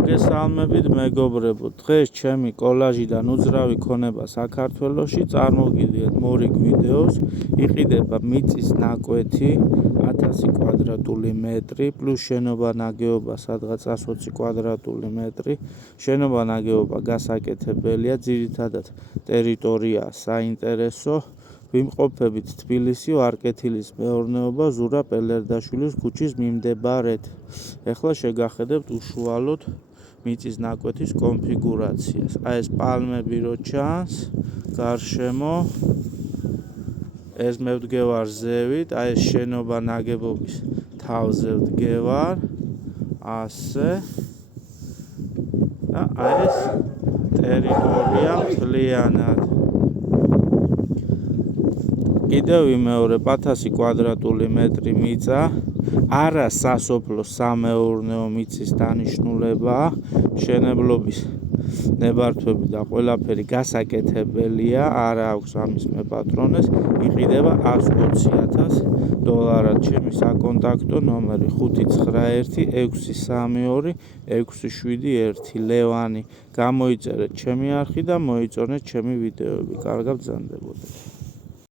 მოგესალმებით მეგობრებო, დღეს ჩემი კოლაჟიდან უძრავი ქონება საქართველოში წარმოგიდგენთ მორიგ ვიდეოს. იყიდება მიწის ნაკვეთი 1000 კვადრატული მეტრი პლუს შენობა ნაგებობა სადღაც 120 კვადრატული მეტრი. შენობა ნაგებობა გასაკეთებელია, ძირითადად ტერიტორია საინტერესო. ვიმყოფებით თბილისი ვარკეთილის მეურნეობა ზურაბ ელერდაშვილის ქუჩის მიმდებარედ. ეხლა შეგახედებთ უშუალოდ მიწის ნაკვეთის კონფიგურაციას. ეს პალმები რო ჩანს გარშემო, ეს მე ვდგევარ ზევით, ეს შენობა ნაგებობის თავზე ვდგევარ, ასე და ეს ტერიტორია მთლიანად. კიდევ ვიმეორებ 1000 კვადრატული მეტრი მიწა, არა სასოფლო სამეურნეო მიწის დანიშნულებაა, მშენებლობის ნებართვები და ყველაფერი გასაკეთებელია, არა აქვს ამის მეპატრონეს, იყიდება 120,000 დოლარად. ჩემი საკონტაქტო ნომერი 591-632-671 ლევანი. გამოიწერეთ ჩემი არხი და მოიწონეთ ჩემი ვიდეოები. კარგად ბრძანდებოდეთ.